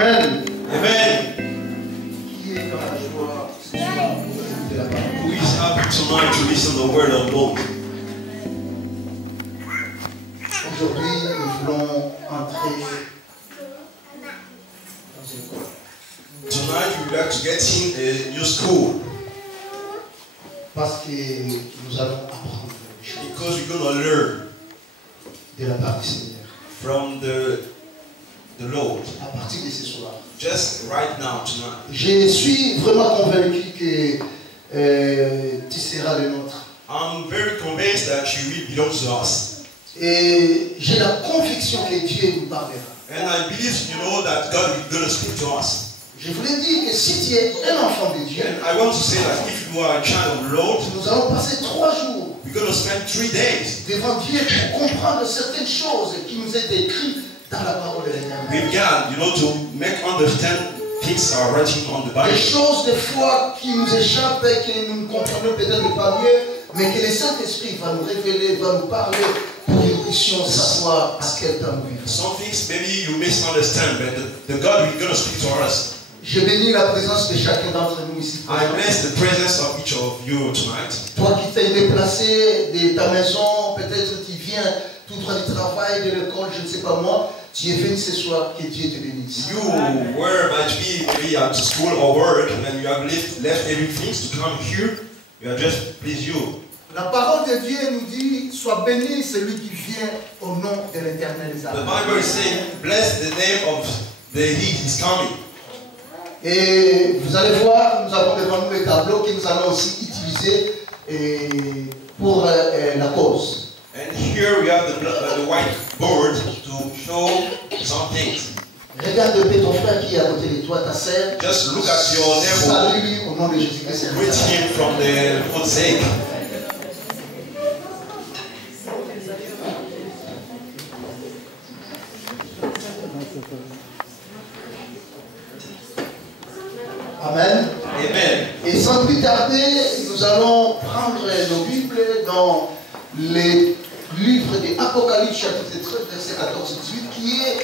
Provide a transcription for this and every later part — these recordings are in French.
Amen. Amen. Qui est dans la joie ce soir de la parole? Who is happy tonight to listen to the word of God? Aujourd'hui, nous voulons entrer dans une école. Tonight we would like to get in a new school Parce que nous allons apprendre des choses because we're going to learn de la part du Seigneur. from the Lord. À partir de ce soir. Just right now, tonight. Je suis vraiment convaincu que tu seras le nôtre. I'm very convinced that you will belong to us. Et j'ai la conviction que Dieu nous parlera. And I believe, you know, that God is going to speak to us. Je voulais dire que si tu es un enfant de Dieu, And I want to say that if you are a child of the Lord, nous allons passer 3 jours we're going to spend 3 days devant Dieu pour comprendre certaines choses qui nous est écrites dans la parole de l'Éternel. with God, you know, to make understand things are written on the Des Bible. choses des fois qui nous échappent et que nous ne comprenons peut-être pas mieux, mais que le Saint-Esprit va nous révéler, va nous parler pour que nous puissions savoir à quel temps vivre. Some things maybe you misunderstand, but the God is going to speak to us. Je bénis la présence de chacun d'entre nous ici. I bless the presence of each of you tonight. Toi qui t'es déplacé de ta maison, peut-être tu viens tout droit du travail, de l'école, je ne sais pas moi, tu es venu ce soir, que Dieu te bénisse. You were might be at school or work, and you have left everything to come here. We are just please you. La parole de Dieu nous dit, sois béni celui qui vient au nom de l'Éternel des The armées. Bible is saying, bless the name of the He is coming. Et vous allez voir, nous avons devant nous les tableaux que nous allons aussi utiliser pour la cause. And here we have the whiteboard to show some things. Regarde un peu ton frère qui est à côté de toi, ta sœur. Just look at your neighbor. Salue-lui au nom de Jésus-Christ. Greet him from the Lord's sake. Amen. Amen. Et sans plus tarder, nous allons prendre nos Bibles dans les livres de Apocalypse chapitre 13, verset 14-18, qui est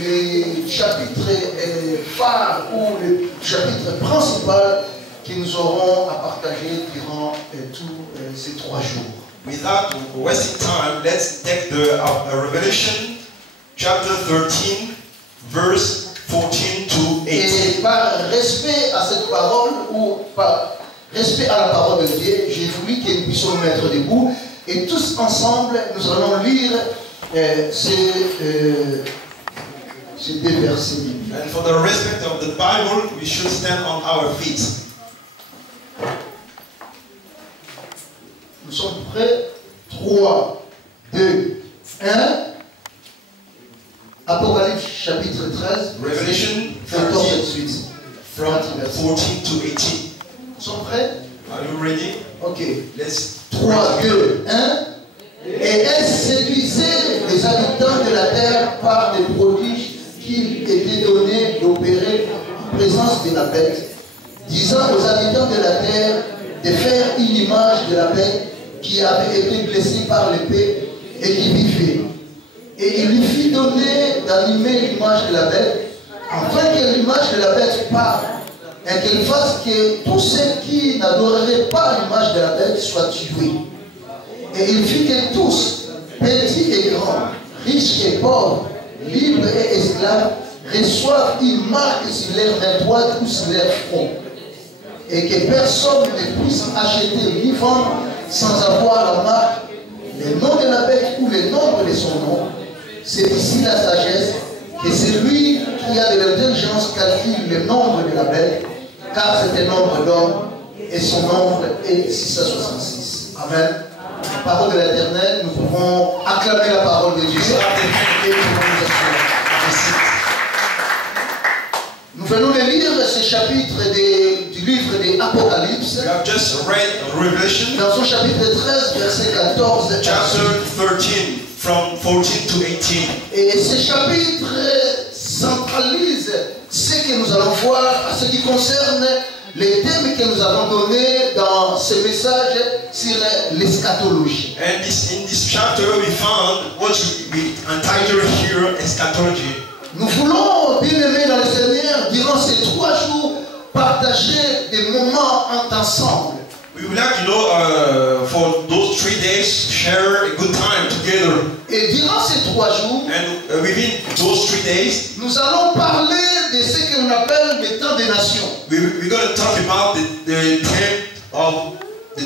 le chapitre phare ou le chapitre principal que nous aurons à partager durant tous ces 3 jours. Without wasting time, let's take the Revelation chapter 13, verse 14 to 18. Et par respect à cette parole, ou par respect à la parole de Dieu, j'ai voulu que nous puissions nous mettre debout et tous ensemble, nous allons lire ces 2 versets bibliques. And for the respect of the Bible, we should stand on our feet. Nous sommes prêts? 3, 2, 1. Apocalypse chapitre 13, Revelation 14 13, et 18. from 14 to 18. Nous sommes prêts? Are you ready? Ok. Let's 3, 2, 1. Et elle séduisait les habitants de la terre par des prodiges qu'il était donné d'opérer en présence de la bête, disant aux habitants de la terre de faire une image de la bête qui avait été blessée par l'épée et qui vivait. Et il lui fit donner d'animer l'image de la bête, afin que l'image de la bête parle, et qu'elle fasse que tous ceux qui n'adoreraient pas l'image de la bête soient tués. Et il fit que tous, petits et grands, riches et pauvres, libres et esclaves, reçoivent une marque sur leur main droite ou sur leur front, et que personne ne puisse acheter ni vendre sans avoir la marque, le nom de la bête ou le nombre de son nom. C'est ici la sagesse, que celui qui a de l'intelligence calcule le nombre de la bête, car c'est un nombre d'hommes, et son nombre est 666. Amen. La parole de l'Éternel, nous pouvons acclamer la parole de Dieu et nous pouvons nous assurer. Nous venons de lire ce chapitre du livre de l'Apocalypse. We have just read Revelation Dans son chapitre 13, verset 14. chapter 13, from 14 to 18. Et ce chapitre centralise ce que nous allons voir en ce qui concerne les thèmes que nous avons donnés dans ce message sur l'eschatologie. And in this chapter we found what we entitled here eschatology. Nous voulons, bien aimés dans le Seigneur, durant ces 3 jours, partager des moments ensemble. We would like to for those 3 days, share a good time together. Et durant ces 3 jours, And within those 3 days, nous allons parler de ce que l'on appelle le temps des nations. we're going to talk about the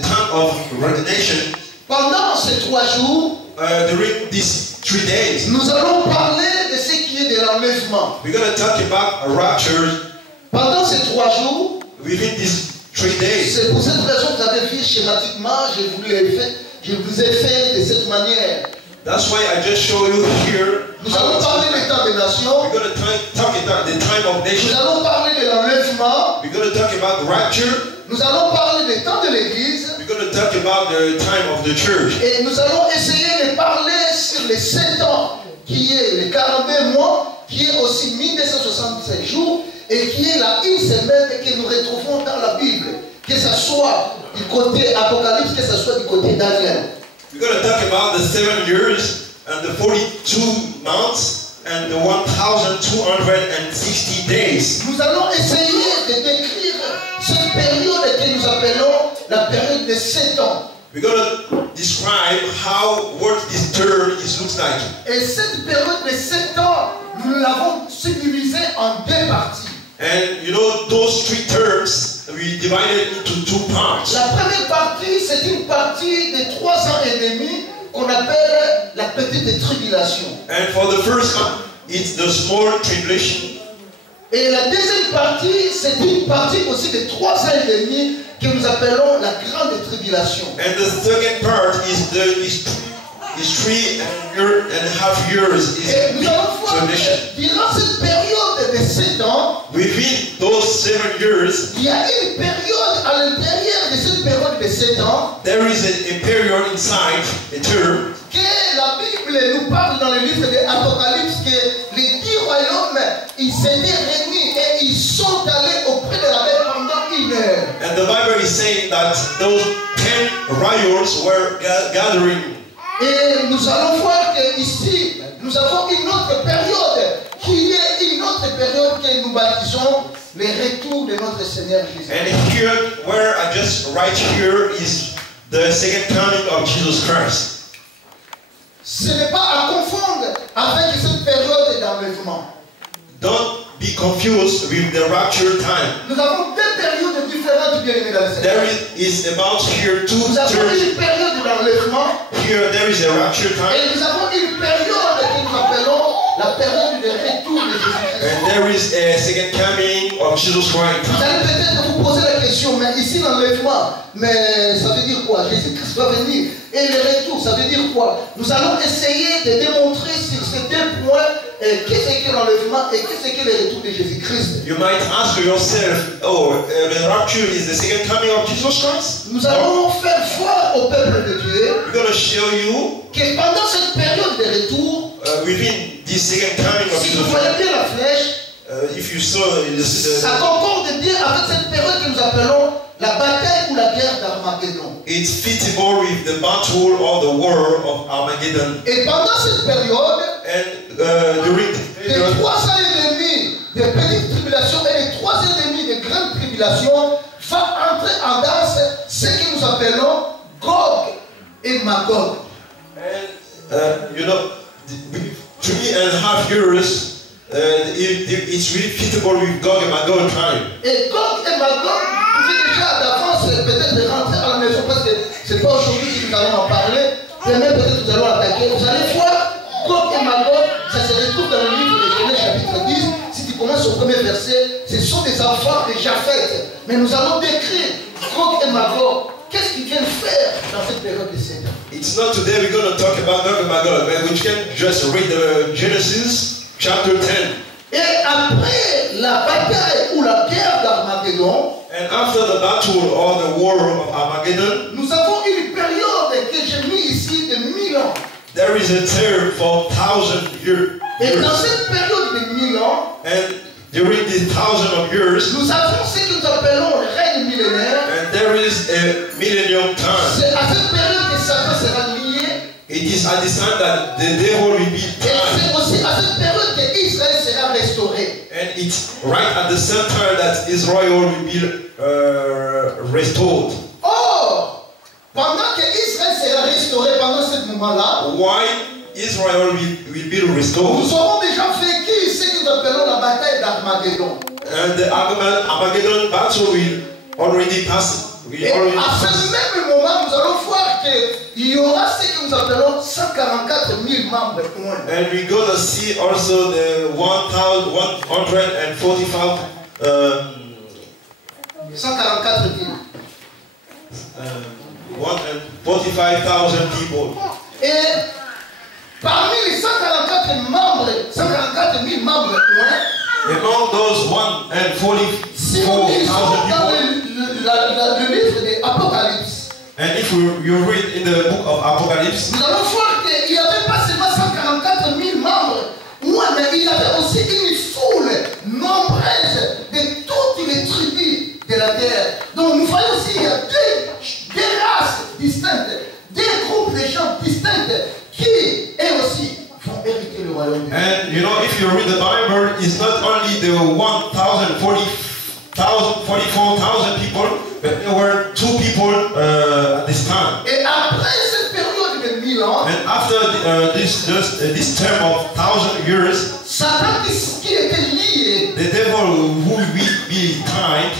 time of the nation. Pendant ces 3 jours, During these 3 days, nous allons parler de ce qui est de l'enlèvement. we're going to talk about a rapture Pendant ces 3 jours, within these 3 days. c'est pour cette raison que vous avez vu schématiquement, je vous ai fait de cette manière. That's why I just show you here. Nous allons parler des temps des nations. We're going to talk about the time of Nous nation. allons parler de l'enlèvement. We're going to talk about the rapture. Nous allons parler des temps de l'Église. We're going to talk about the time of the church. Et nous allons essayer de parler sur les 7 ans, qui est les 42 mois, qui est aussi 1265 jours, et qui est la une semaine que nous retrouvons dans la Bible. Que ce soit du côté Apocalypse, que ce soit du côté Daniel. We're going to talk about the 7 years and the 42 months and the 1260 days. Nous allons essayer de décrire cette période que nous appelons la période de 7 ans. We're going to describe what this term looks like. Et cette période de 7 ans, nous l'avons subdivisée en 2 parties. And those 3 terms, we divided into 2 parts. La première partie, c'est une partie de 3 ans et demi qu'on appelle la petite tribulation. And for the first one, it's the small tribulation. Et la deuxième partie, c'est une partie aussi de 3 ans et demi que nous appelons la grande tribulation. And the second part is 3.5 years. Et nous allons voir que durant cette période de 7 ans, within those 7 years, il y a une période à l'intérieur de cette période de 7 ans there is a period inside a term que la Bible nous parle dans le livre de l'Apocalypse que les 10 royaumes, ils s'étaient réunis et ils sont allés auprès de la bête pendant 1 heure. and the Bible is saying that those 10 royals were gathering. Et nous allons voir qu'ici, nous avons une autre période qui est une autre période que nous baptisons le retour de notre Seigneur Jésus. And here, where I just right here is the second coming of Jesus Christ. Ce n'est pas à confondre avec cette période d'enlèvement. Don't be confused with the rapture time. Nous avons 2 périodes différentes, bien aimés dans le Seigneur. There is about here 2 Nous avons terms. une période d'enlèvement Here there is a rapture time. et nous avons une période que nous appelons la période de retour de Jésus-Christ. And there is a second coming of Jesus Christ. Vous allez peut-être vous poser la question, mais ici l'enlèvement, mais ça veut dire quoi? Jésus-Christ va venir. Et le retour, ça veut dire quoi? Nous allons essayer de démontrer sur ces 2 points qu'est-ce que l'enlèvement et qu'est-ce que le retour de Jésus-Christ. You might ask yourself, the rapture is the second coming of Jesus Christ? Nous allons faire voir au peuple de Dieu We're going to show you que pendant cette période de retour, within this second coming of si Jesus vous voyez Christ, bien la flèche, if you saw ça concorde bien avec cette période que nous appelons la bataille ou la guerre d'Armageddon. it's fitable with the battle or the war of Armageddon. Et pendant cette période, And during the les period 3 ans et demi de petite tribulation et les 3 ans et demi de grande tribulation va entrer en danse ce que nous appelons Gog et Magog. and 3.5 years, it's really fitable with Gog and Magog time. Et Gog et Magog, vous pouvez déjà d'avance peut-être rentrer à la maison parce que c'est pas aujourd'hui que nous allons en parler. Demain peut-être nous allons attaquer. Vous allez voir Gog et Magog, ça se retrouve dans le livre de Genèse chapitre 10. Si tu commences au premier verset, ce sont des enfants de Japheth. Mais nous allons décrire Gog et Magog. Qu'est-ce qu'ils viennent faire dans cette période de 7 ans? It's not today we're going to talk about Gog and Magog, but we can just read the Genesis chapter 10. Et après la bataille ou la guerre d'Armageddon, And after the battle or the war of Armageddon, nous avons une période que j'ai mis ici de 1000 ans. there is a term for 1,000 years. Et dans cette période de 1000 ans, And during these 1,000 of years, nous avons ce que nous appelons le règne millénaire. and there is a millennium time. C'est à cette période que Satan sera lié. It is at this time that the devil will be Et tied. c'est aussi à cette période que Israël sera restauré. And it's right at the same time that Israel will be restored. Or, pendant que Israël sera restauré pendant ce moment-là, Why Israel will be restored? nous aurons déjà vécu ce que nous appelons la bataille d'Armageddon. And the Armageddon battle will already pass. Et à ce même moment, nous allons voir qu'il y aura ce que nous appelons 144 000 membres. And we're going to see also the 1,145 144 000. 145,000 people. Et parmi les 144 000 membres, Among those 144,000 si nous lisons dans people, le livre de l'Apocalypse, and if you read in the book of Apocalypse, nous allons voir qu'il n'y avait pas seulement 144 000 membres, mais il y avait aussi une foule nombreuse de toutes les tribus de la terre. Donc nous voyons aussi qu'il y a deux races distinctes, deux groupes de gens distincts qui, eux aussi, vont hériter le royaume de Dieu. and you know, if you read the Bible, it's not only the 44,000 people, but there were two people at this time. Et après cette période de 1000 ans, And after this term of 1,000 years, Satan qui était lié, the devil who will be tied,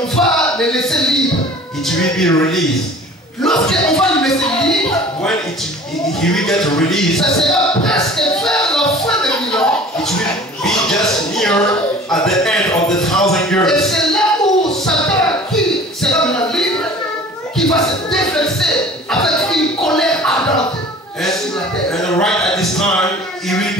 on va le laisser libre. it will be released. Lorsqu'on va le laisser libre, When he will get released, ça sera presque vers la fin de 1000 ans. it will be just near at the end of the 1,000 Et years. c'est là où Satan, qui sera maintenant libre, qui va se déverser avec une colère ardente sur la terre. And right at this time, he will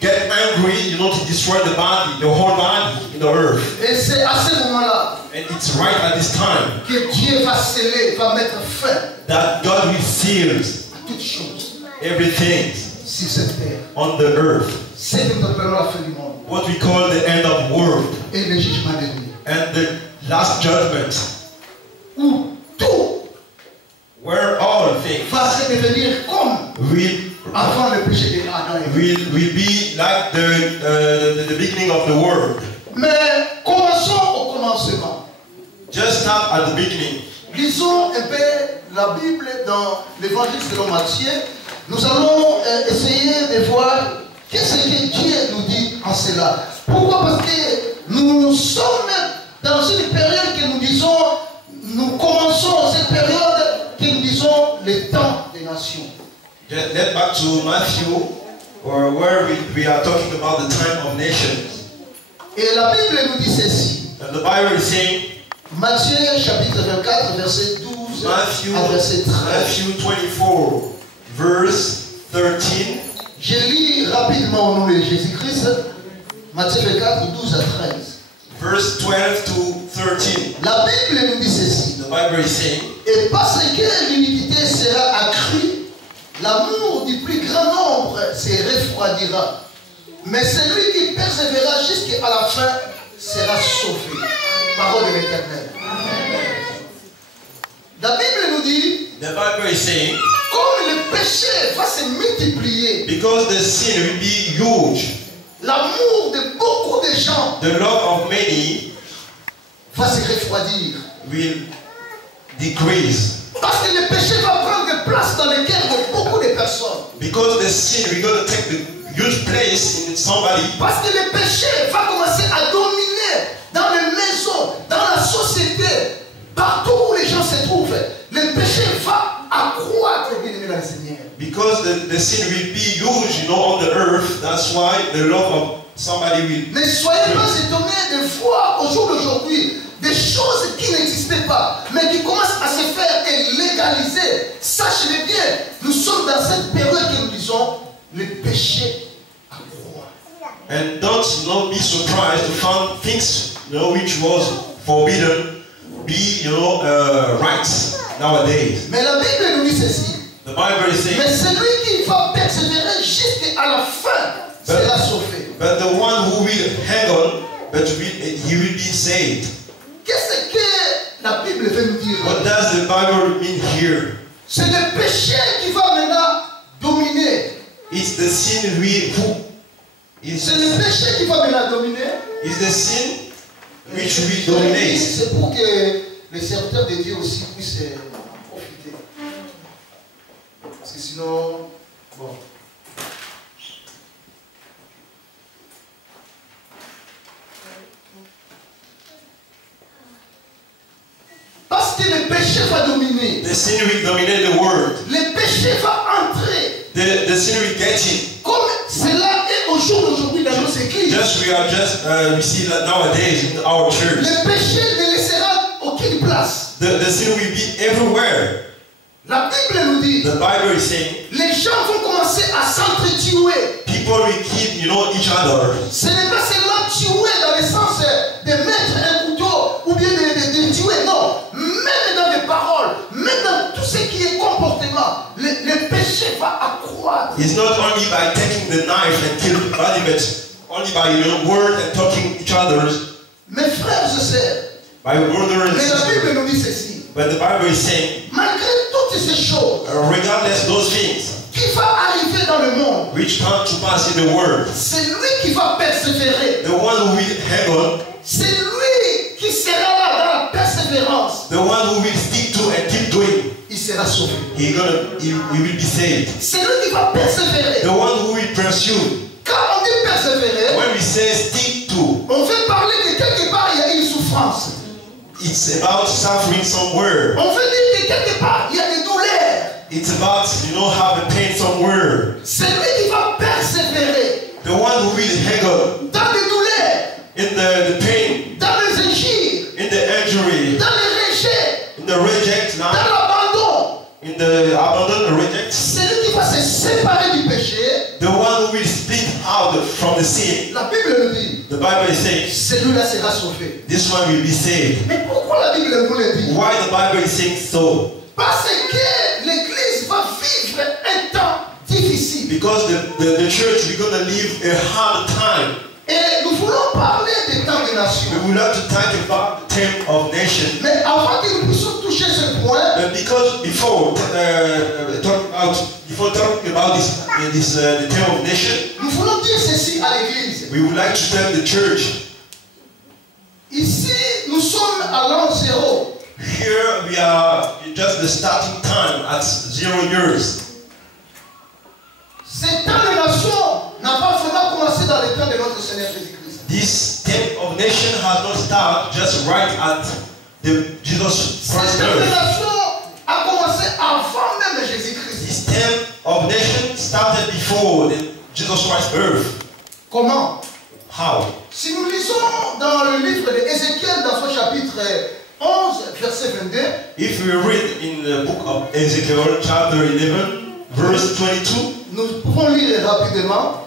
get angry, you know, to destroy the body, the whole body in the earth. Et c'est à ce moment-là And it's right at this time que Dieu va sceller, va mettre fin that God will seal à toutes choses everything sur cette terre. on the earth, C'est que nous appelons la fin du monde what we call the end of the world, et le jugement de Dieu. and the last judgment, Où tout where all things va redevenir comme will avant le péché d'Adam et Ève. will be like the beginning of the world. Mais commençons au commencement. Just start at the beginning. Lisons un peu la Bible dans l'évangile selon Matthieu. Nous allons essayer de voir qu'est-ce que Dieu nous dit en cela. Pourquoi? Parce que nous sommes dans une période que nous disons, nous commençons cette période que nous disons le temps des nations. Let's back to Matthew, or where we are talking about the time of nations. Et la Bible nous dit ceci. And the Bible is saying, Matthieu chapitre 24, verset 12 à verset 13. Matthew 24, verse 13. Je lis rapidement au nom de Jésus-Christ. Matthieu 24, 12 à 13. Verse 12 to 13. La Bible nous dit ceci. The Bible is saying, Et parce que l'humilité sera accrue, l'amour du plus grand nombre se refroidira. Mais celui qui persévérera jusqu'à la fin sera sauvé. Parole de l'Éternel. La Bible nous dit, the Bible is saying, comme le péché va se multiplier, because the sin will be huge, l'amour de beaucoup de gens the love of many va se refroidir. will decrease. Parce que le péché va prendre place dans le cœur de beaucoup de personnes. Because the sin will going to take the huge place in somebody. Parce que le péché va commencer à dominer dans les maisons, dans la société, partout où les gens se trouvent. Le péché va accroître, bien aimé dans le Seigneur. Because the sin will be huge, you know, on the earth. That's why the love of somebody will. Ne soyez pas étonnés de voir au jour d'aujourd'hui des choses qui n'existaient pas, mais qui commencent à se faire et légaliser. Sachez-le bien, nous sommes dans cette période que nous disons le péché accroît. And don't not be surprised to find things, you know, which was forbidden be, you know, right nowadays. Mais la Bible nous dit ceci. The Bible is saying, Mais celui qui va persévérer jusqu'à la fin sera sauvé. but the one who will hang on, but he will be saved. Qu'est-ce que la Bible veut nous dire? What does the Bible mean here? C'est le péché qui va maintenant dominer. It's the sin C'est le péché qui va me dominer. Is the sin which we dominate. C'est pour que les serviteurs de Dieu aussi puissent profiter. Parce que sinon, bon. Parce que le péché va dominer. The sin will dominate the world. Le péché va entrer. The sin will get in. Comme cela est au jour d'aujourd'hui dans nos églises. We see that nowadays in our church. Le péché ne laissera aucune place. The sin will be everywhere. La Bible nous dit. The Bible is saying. Les gens vont commencer à s'entretuer. People will kill, each other. Ce n'est pas seulement tuer dans le sens de mettre un couteau ou bien de tuer, non. Même dans les paroles, même dans tout ce qui est comportement, le péché va accroître. It's not only by taking the knife and killing body, but only by word and talking each other. Mes frères et sœurs, by brother and mais la sister. Bible nous dit ceci. But the Bible is saying, malgré toutes ces choses, regardless those things, qui va arriver dans le monde, which come to pass in the world, c'est lui qui va persévérer. the one who will hang on, c'est lui qui sera là dans la persévérance. the one who will stick to and keep doing, il sera sauvé. He will be saved. C'est lui qui va persévérer. The one who will pursue. Quand on dit persévérer, when we say stick to, on veut parler de quelque part il y a une souffrance. It's about suffering somewhere. On veut dire que quelque part il y a des douleurs. It's about have a pain somewhere. C'est lui qui va persévérer. The one who will hang on. Dans les douleurs. In the pain. Dans les injures. In the injury. Dans les rejets. In the reject. Dans l'abandon. In the abandon, the reject. C'est lui qui va se séparer du péché. The one who will split out from the sin. La Bible le dit. The Bible is saying. Celui-là sera sauvé. This one will be saved. Mais pourquoi la Bible nous le dit? Why the Bible is saying so? Parce que l'Église va vivre un temps difficile. Because the church we're going to live a hard time. Et nous voulons parler des temps des nations. We would like to talk about the time of nations. Mais avant que nous puissions toucher ce point, because before talking about the time of nation, nous voulons dire ceci à l'Église. we would like to tell the church. Ici, nous sommes à l'an 0. Here we are just the starting time at 0 years. Ce temps de nation n'a pas vraiment commencé dans le temps de notre Seigneur Jésus-Christ. This time of nation has not started just right at the Jesus Christ's Ce temps de birth. nation a commencé avant même Jésus-Christ. This time of nation started before Jesus Christ's birth. Comment? How? Si nous lisons dans le livre d'Ézéchiel, dans son chapitre 11, verset 22, if we read in the book of Ezekiel, chapter 11, verse 22, nous pouvons lire rapidement.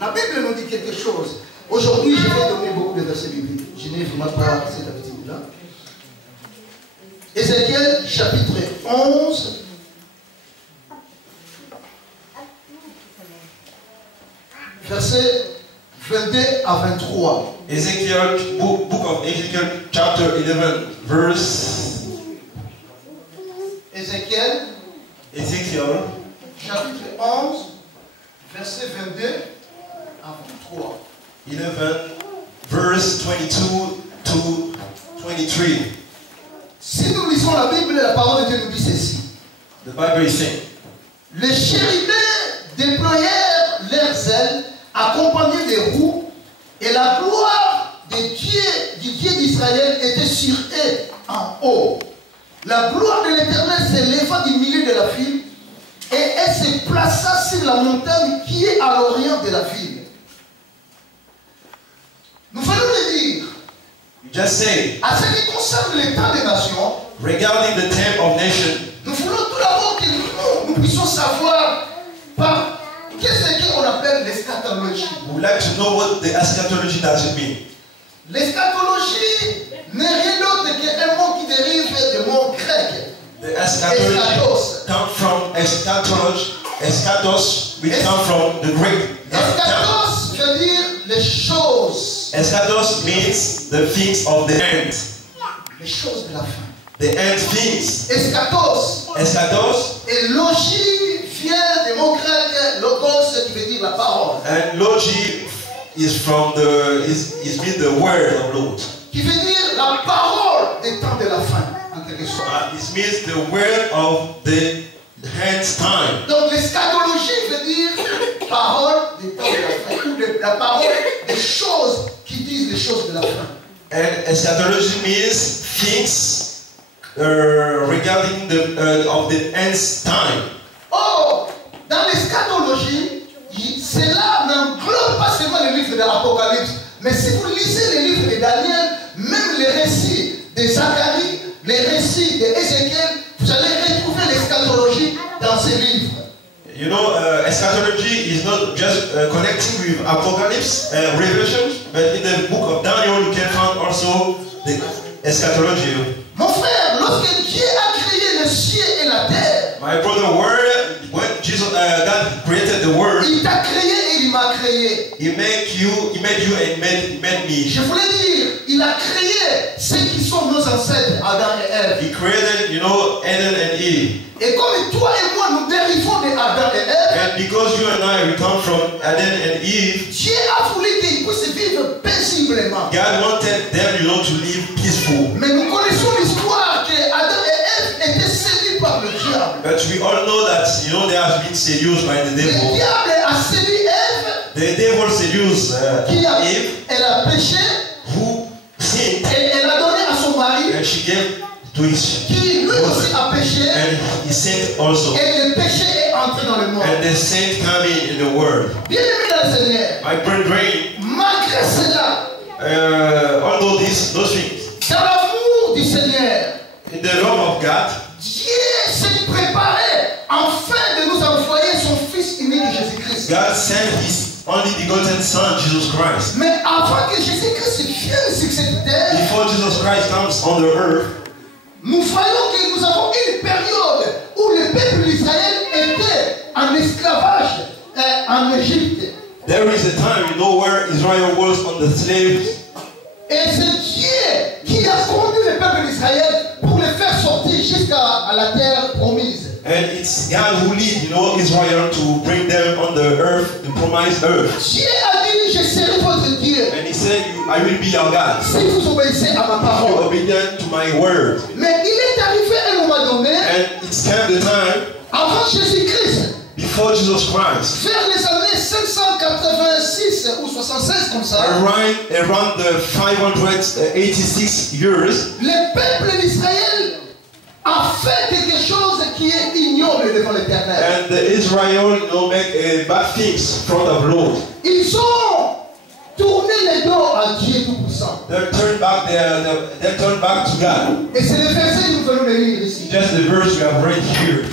La Bible nous dit quelque chose. Aujourd'hui, je vais donner beaucoup de versets bibliques. Je n'ai vraiment pas cette habitude-là. Ézéchiel, chapitre 11, verset 22 à 23. Ezekiel, book of Ezekiel, chapter 11, verse. Ézéchiel, chapitre 11, verset 22 à 23. 11, verse 22 to 23. Si nous lisons la Bible, la parole de Dieu nous dit ceci. The Bible is saying, les chérubins déployèrent leurs ailes, accompagnés des roues, et la gloire du Dieu d'Israël était sur eux en haut. La gloire de l'Éternel s'éleva du milieu de la ville, et elle se plaça sur la montagne qui est à l'orient de la ville. Nous venons de dire, just say, à ce qui concerne l'état des nations, regarding the time of nation, nous voulons tout d'abord que nous puissions savoir par qu'est-ce qu'on appelle l'eschatologie. we would like to know what the eschatology does it mean. L'eschatologie n'est rien d'autre qu'un mot qui dérive du mot grec. The eschatology comes from eschatos, which comes from the Greek. Eschatos veut dire les choses. Eschatos means the things of the end. Les choses de la fin. The end things. Eschatos. Eschatos. Et logie vient du mot grec logos qui veut dire la parole. And logi is from is mean the word of Lord. Qui veut dire la parole des temps de la fin, en quelque sorte. It means the word of the end's time. Donc l'eschatologie veut dire parole des temps de la fin, ou la parole des choses qui disent les choses de la fin. And eschatology means things regarding of the end's time. Or, dans l'eschatologie, cela n'englobe pas seulement les livres de l'Apocalypse, mais si vous lisez les livres de Daniel, même les récits de Zacharie, les récits d'Ézéchiel, vous allez retrouver l'eschatologie dans ces livres. You know, eschatology is not just connecting with Apocalypse, Revelation, but in the book of Daniel you can find also the eschatology. Mon frère, lorsque Dieu a créé le ciel et la terre, My brother, when God created the world, il t'a créé et il m'a créé. He made you and made me. Je voulais dire, il a créé ceux qui sont nos ancêtres, Adam et Ève. He created, you know, Adam and Eve. Et comme toi et moi nous dérivons de Adam et Ève, And because you and I, we come from Adam and Eve, Dieu a voulu qu'ils puissent vivre paisiblement. God wanted them, you know, to live peaceful. Mais nous connaissons l'histoire que Adam et Ève étaient séduits par le diable. But we all know that, you know, they have been seduced by the Le devil. diable a séduit Ève, The devil seduced Eve, elle a péché, who sinned, et elle a donné à son mari, and she gave to his qui lui aussi a péché, and he sinned also. et le péché est entré dans le monde. And the sin coming in the world. Bien aimé dans le Seigneur, My brethren, malgré cela, although those things, dans l'amour du Seigneur, in the love of God, Dieu s'est préparé afin de nous envoyer son Fils unique Jésus-Christ. God sent His only begotten Son, Jesus Christ. Mais avant que Jésus-Christ vienne sur cette terre, Before Jesus Christ comes on the earth, nous voyons que nous avons une période où le peuple d'Israël était en esclavage en Égypte. there is a time, you know, where Israel was on the slaves. Et c'est Dieu qui a conduit le peuple d'Israël pour les faire sortir jusqu'à la terre promise. And it's God who lead, you know, Israel to bring them on the earth, the promised earth. Dieu a dit, je serai votre Dieu And He said, I will be your God. si vous obéissez à ma You're parole. obedient to my word. Mais il est arrivé un moment donné, And it's came the time, avant Jésus-Christ, before Jesus Christ, vers les années 586 ou 76 comme ça, around the 586 years, le peuple d'Israël a fait quelque chose qui est ignoble devant l'Éternel. and the Israel, you know, make bad things in front of Lord. Ils ont tourné les dos à Dieu Tout-Puissant. They turned back to God. Et c'est le verset que nous allons lire ici. Just the verse we have read here.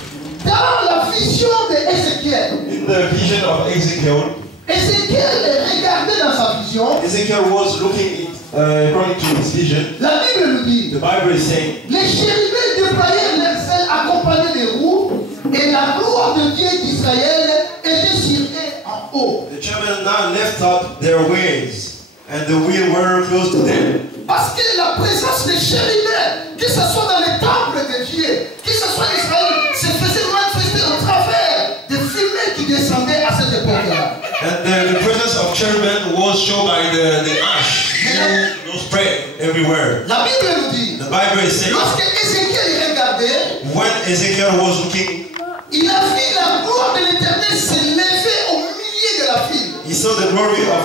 Dans la vision d'Ézéchiel, In the vision of Ezekiel, Ézéchiel regardait dans sa vision. Ezekiel was looking according to his vision. La Bible nous dit, The Bible is saying, les chérubins déployèrent leurs ailes accompagnés des roues, et la gloire de Dieu d'Israël était sur eux en haut. the cherubim now left up their wings, and the wheels were close to them. Parce que la présence des chérubins, que ce soit dans les temples de Dieu, que ce soit en Israël, se faisait manifester au travers des fumées qui descendaient à cette époque-là. And the presence of cherubim was shown by the ash, you know, spread everywhere. La Bible nous dit, The Bible is saying, lorsque Ézéchiel regardait, when Ezekiel was looking, il a vu la gloire de l'Éternel s'élever au milieu de la ville. he saw the glory of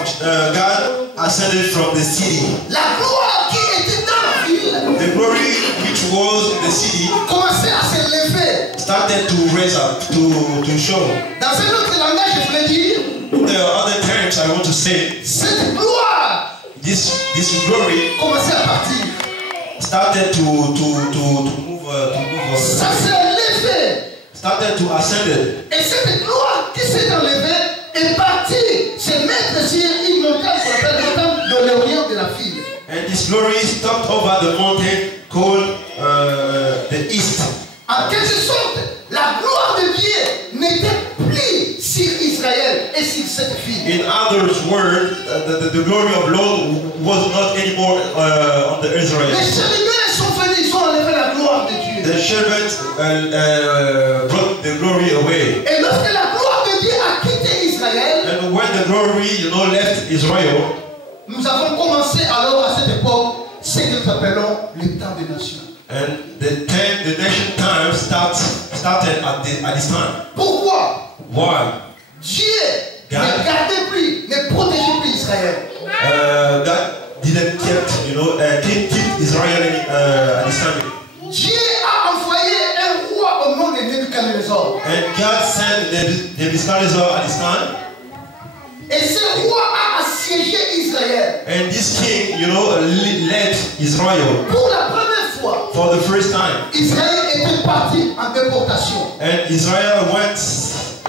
God ascended from the city. La gloire qui était dans la ville The glory which was in the city commençait à s'élever. started to raise up, to show. Dans un autre langage, je voulais dire, In the other terms, I want to say, cette gloire this glory commençait à partir. started to move, Ça s'est élevé. started to ascend. Et cette gloire qui s'est enlevée est partie se mettre sur une montagne qu'on appelle le temple de l'Orient de la ville. And this glory stopped over the mountain called the East. En quelque sorte, la gloire de Dieu n'était plus sur Israël et sur cette ville. In other words, the glory of Lord was not anymore on the Les Israelites. chérubins sont venus, ils ont enlevé la gloire de Dieu. The servants brought the glory away. Et lorsque la gloire de Dieu a quitté Israël, And when the glory, left Israel, nous avons commencé alors à cette époque ce que nous appelons le temps des nations. and the nation time started at this time. Pourquoi? Why? Dieu ne gardait plus, ne protégeait plus Israël. God didn't keep Israel at this time. Dieu a envoyé un roi au nom de Nebuchadnezzar. And God sent Nebuchadnezzar at this time. Et ce roi a assiégé Israël. And this king, led Israel. Pour la première fois, For the first time. Israël était parti en déportation. And Israel went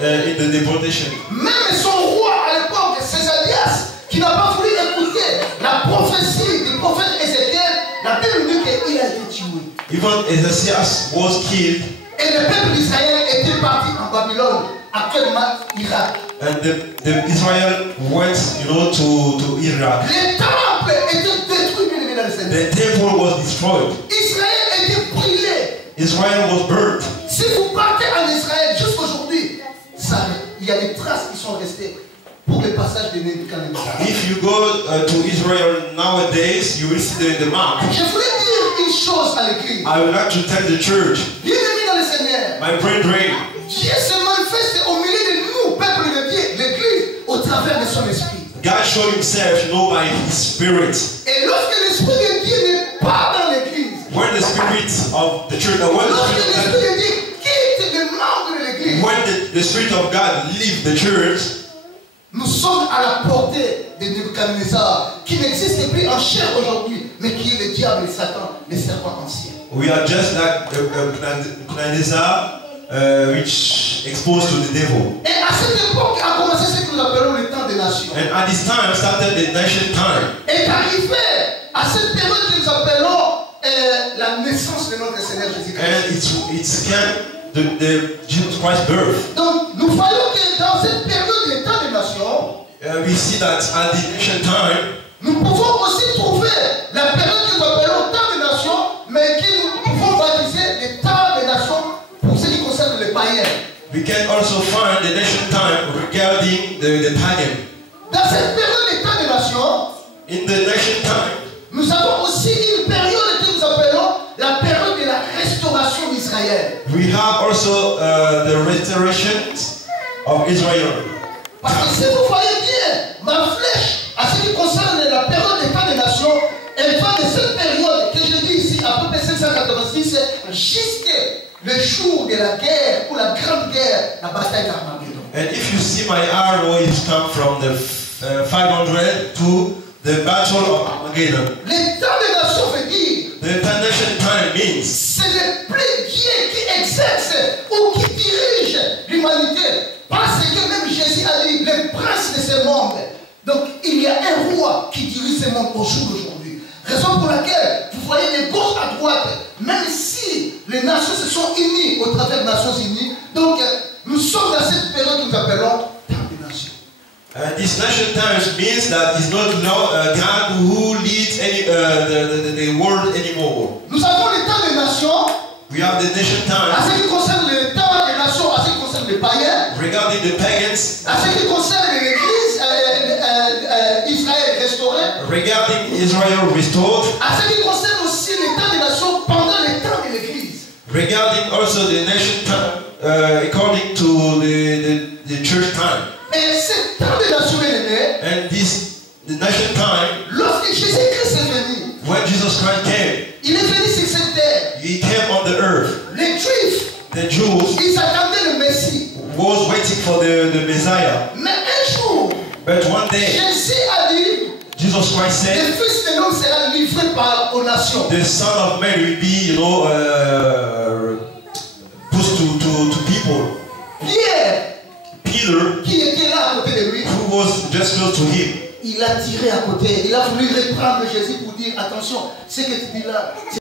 in the deportation. Même son roi à l'époque, Césarias, qui n'a pas voulu écouter la prophétie du prophète Ézéchiel, la Bible dit qu'il a été tué. Even Ezekias was killed. Et le peuple d'Israël était parti en Babylone, actuellement Irak. And the Israel went, to Iraq. Le temple était détruit, bien évidemment, le Seigneur. The temple was destroyed. Israël était brûlé. Israel was burnt. Si vous partez en Israël jusqu'aujourd'hui, il y a des traces qui sont restées pour le passage de Nebuchadnezzar. If you go to Israel nowadays, you will see the map. Je voulais dire une chose à l'église. I would like to tell the church, Bien aimé dans le Seigneur, my brethren, Dieu se manifeste au milieu de nous, peuple de Dieu, l'église, au travers de son esprit. God showed himself, by his spirit. Et lorsque l'esprit de Dieu n'est pas dans l'église, When the spirit of the church, lorsque l'esprit de Dieu quitte les membres de l'église, when the spirit of God leaves the church, nous sommes à la portée de Nebuchadnezzar, qui n'existe plus en chair aujourd'hui, mais qui est le diable et Satan, le serpent ancien. we are just like Nebuchadnezzar, which exposed to the devil. Et à cette époque a commencé ce que nous appelons le temps des nations. And at this time started the nation time. Est arrivé à cette période que nous appelons la naissance de notre Seigneur Jésus-Christ. And it's the Jesus Christ birth. Donc nous voyons que dans cette période du temps des nations, We see that at the nation time, nous pouvons aussi trouver la période que nous appelons temps des nations, mais que nous pouvons baptiser le temps des nations pour ce qui concerne les païens. we can also find the nation time regarding the pagan. Dans cette période du temps des nations, In the nation time, nous avons aussi une période que nous appelons la période de la restauration d'Israël. we have also the restoration of Israel. Parce que si vous voyez bien, ma flèche, à ce qui concerne la période des temps des nations, elle va de cette période que je dis ici, à peu près 786, jusqu'à le jour de la guerre, ou la grande guerre, la bataille d'Armageddon. And if you see my arrow, it comes from the 500 to the battle of Armageddon. Le temps des nations veut dire, The nation time means c'est le plus Dieu qui exerce ou qui dirige l'humanité. Parce que même Jésus a dit, le prince de ce monde. Donc il y a un roi qui dirige ce monde au jour d'aujourd'hui. Raison pour laquelle vous voyez de gauche à droite, même si les nations se sont unies au travers des Nations Unies, donc nous sommes dans cette période que nous appelons temps des nations. this nation times means that it's not God who leads the world anymore. Nous avons le temps des nations, We have the nation à time ce qui concerne le temps des nations, à ce qui concerne les païens, regarding the pagans, à ce qui concerne l'église, Israël restauré, regarding Israel restored, à ce qui concerne aussi le temps des nations pendant le temps de l'église. regarding also the nation time according to the church time. Et ce temps des nations est And the nation time, lorsque Jésus-Christ est venu, when Jesus Christ came, il est venu sur cette terre. he came on the earth. Les Juifs, The Jews ils attendaient le Messie. was waiting for the Messiah. Mais un jour, But one day, Jésus a dit, Jesus Christ le said, Fils de l'homme sera livré aux nations. the Son of Man will be, pushed to people. Pierre, Peter, qui était là à côté de lui, who was just close to him, il a tiré à côté. Il a voulu reprendre Jésus pour dire, attention, ce que tu dis là, ce